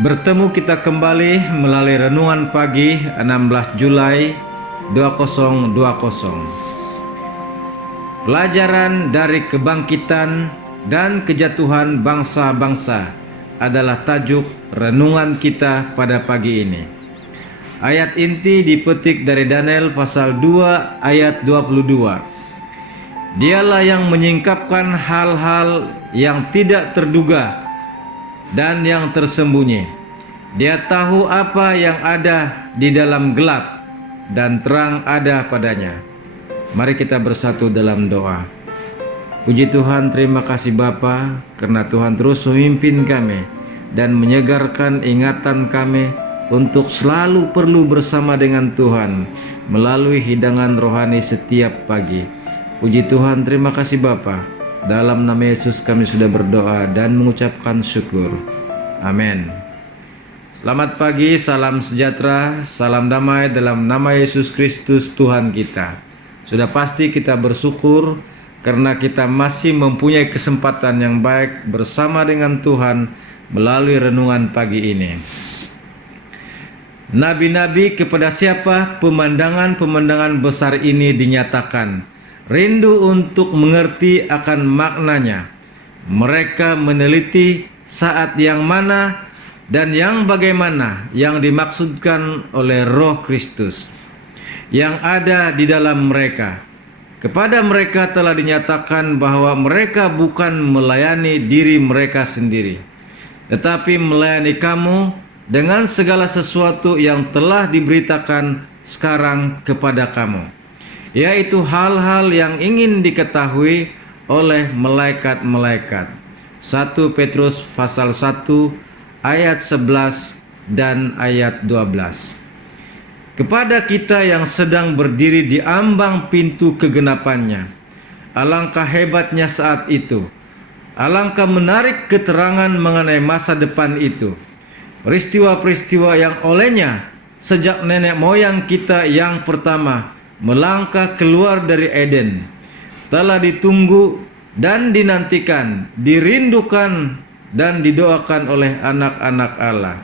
Bertemu kita kembali melalui renungan pagi 16 Julai 2020. Pelajaran dari kebangkitan dan kejatuhan bangsa-bangsa adalah tajuk renungan kita pada pagi ini. Ayat inti dipetik dari Daniel pasal 2 ayat 22. Dialah yang menyingkapkan hal-hal yang tidak terduga dan yang tersembunyi. Dia tahu apa yang ada di dalam gelap dan terang ada padanya. Mari kita bersatu dalam doa. Puji Tuhan, terima kasih Bapa, karena Tuhan terus memimpin kami dan menyegarkan ingatan kami untuk selalu perlu bersama dengan Tuhan melalui hidangan rohani setiap pagi. Puji Tuhan, terima kasih Bapa. Dalam nama Yesus kami sudah berdoa dan mengucapkan syukur. Amin. Selamat pagi, salam sejahtera, salam damai dalam nama Yesus Kristus Tuhan kita. Sudah pasti kita bersyukur karena kita masih mempunyai kesempatan yang baik bersama dengan Tuhan melalui renungan pagi ini. Nabi-nabi kepada siapa pemandangan-pemandangan besar ini dinyatakan? Rindu untuk mengerti akan maknanya. Mereka meneliti saat yang mana dan yang bagaimana yang dimaksudkan oleh Roh Kristus yang ada di dalam mereka. Kepada mereka telah dinyatakan bahwa mereka bukan melayani diri mereka sendiri, tetapi melayani kamu dengan segala sesuatu yang telah diberitakan sekarang kepada kamu, yaitu hal-hal yang ingin diketahui oleh malaikat-malaikat. 1 Petrus pasal 1 ayat 11 dan ayat 12. Kepada kita yang sedang berdiri di ambang pintu kegenapannya, alangkah hebatnya saat itu, alangkah menarik keterangan mengenai masa depan itu, peristiwa-peristiwa yang olehnya sejak nenek moyang kita yang pertama melangkah keluar dari Eden telah ditunggu dan dinantikan, dirindukan dan didoakan oleh anak-anak Allah.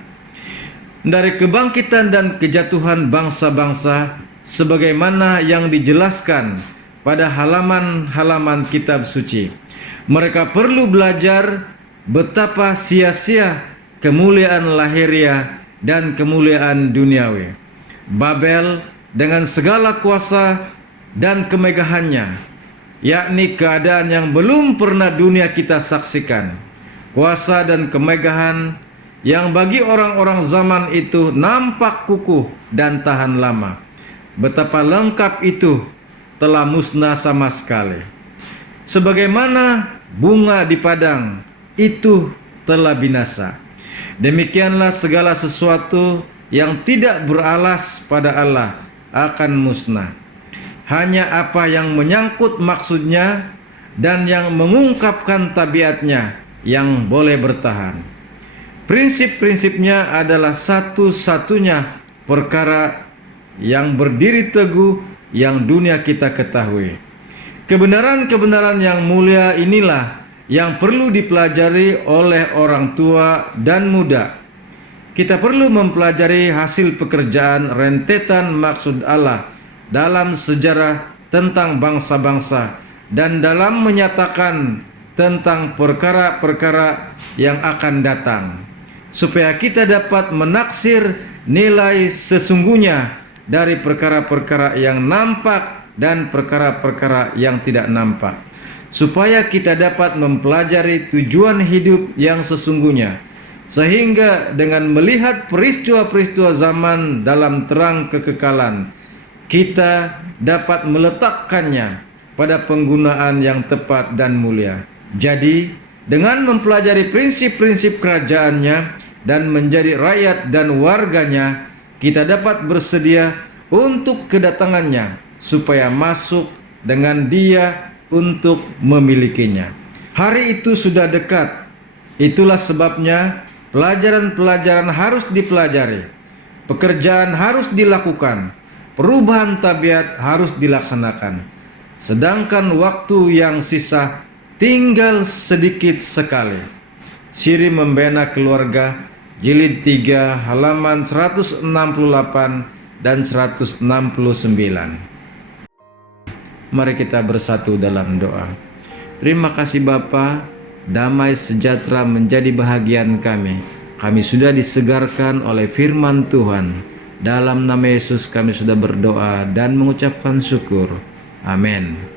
Dari kebangkitan dan kejatuhan bangsa-bangsa sebagaimana yang dijelaskan pada halaman-halaman kitab suci, mereka perlu belajar betapa sia-sia kemuliaan lahiriah dan kemuliaan duniawi. Babel dengan segala kuasa dan kemegahannya, yakni keadaan yang belum pernah dunia kita saksikan. Kuasa dan kemegahan yang bagi orang-orang zaman itu nampak kukuh dan tahan lama. Betapa lengkap itu telah musnah sama sekali. Sebagaimana bunga di padang itu telah binasa, demikianlah segala sesuatu yang tidak beralas pada Allah akan musnah. Hanya apa yang menyangkut maksudnya dan yang mengungkapkan tabiatnya yang boleh bertahan. Prinsip-prinsipnya adalah satu-satunya perkara yang berdiri teguh yang dunia kita ketahui. Kebenaran-kebenaran yang mulia inilah yang perlu dipelajari oleh orang tua dan muda. Kita perlu mempelajari hasil pekerjaan rentetan maksud Allah dalam sejarah tentang bangsa-bangsa dan dalam menyatakan tentang perkara-perkara yang akan datang, supaya kita dapat menaksir nilai sesungguhnya dari perkara-perkara yang nampak dan perkara-perkara yang tidak nampak, supaya kita dapat mempelajari tujuan hidup yang sesungguhnya, sehingga dengan melihat peristiwa-peristiwa zaman dalam terang kekekalan, kita dapat meletakkannya pada penggunaan yang tepat dan mulia. Jadi, dengan mempelajari prinsip-prinsip kerajaannya dan menjadi rakyat dan warganya, kita dapat bersedia untuk kedatangannya, supaya masuk dengan Dia untuk memilikinya. Hari itu sudah dekat. Itulah sebabnya pelajaran-pelajaran harus dipelajari, pekerjaan harus dilakukan, perubahan tabiat harus dilaksanakan. Sedangkan waktu yang sisa tinggal sedikit sekali. Siri membina keluarga jilid 3 halaman 168 dan 169. Mari kita bersatu dalam doa. Terima kasih Bapa, damai sejahtera menjadi bahagian kami. Kami sudah disegarkan oleh firman Tuhan. Dalam nama Yesus kami sudah berdoa dan mengucapkan syukur. Amin.